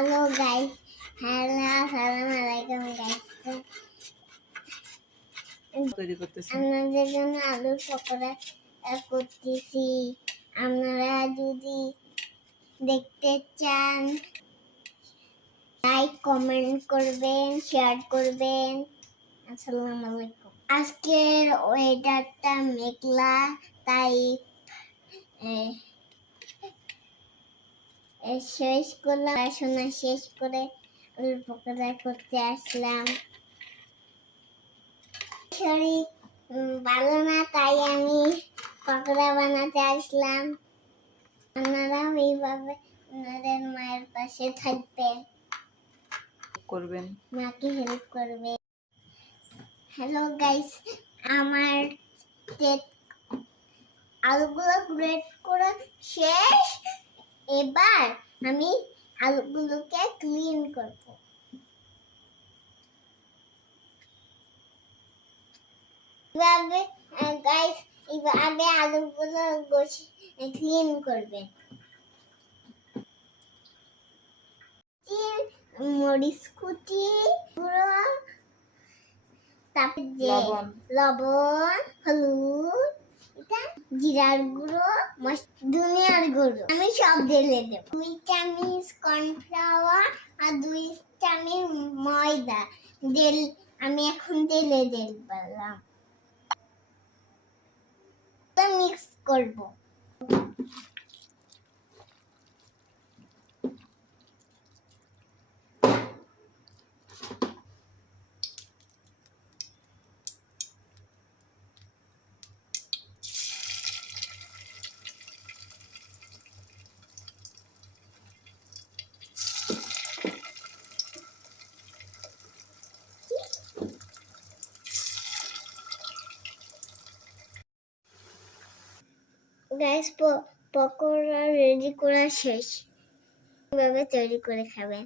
Hello guys, আসসালামু আলাইকুম guys. তৈরি করতেছেন? আপনাদের জন্য আলুর পকোড়া করতেছি। আপনারা যদি দেখতে চান লাইক কমেন্ট করবেন, শেয়ার করবেন। আসসালামু আলাইকুম। আজকের ওয়েদারটা মেঘলা, তাই শেষ করলাম, পড়াশোনা শেষ করে আলুর পকোড়া করতে আসলাম। শরীর ভালো না, তাই আমি পকোড়া বানাতে আসলাম। আপনারা এইভাবে আপনাদের মায়ের পাশে থাকবেন, করবেন, মাকে হেল্প করবে। হ্যালো গাইস, আমার আলুগুলো গ্রেট করা শেষ। এবার আমি আলুগুলোকে ক্লিন করব। এভাবে গাইস, এভাবে আলুগুলো ক্লিন করবেন। মরিচ কুচি, গুঁড়ো, তারপর লবণ, হলুদ, এটা জিরার গুঁড়ো, ধনিয়ার গুঁড়ো, আমি সব ঢেলে দেব। 2 চামচ কর্নফ্লাওয়ার আর 2 চামচ ময়দা আমি এখন ঢেলে দিলাম। মিক্স করব। গাইস, পকোড়া রেডি করা শেষ। এভাবে তৈরি করে খাবেন।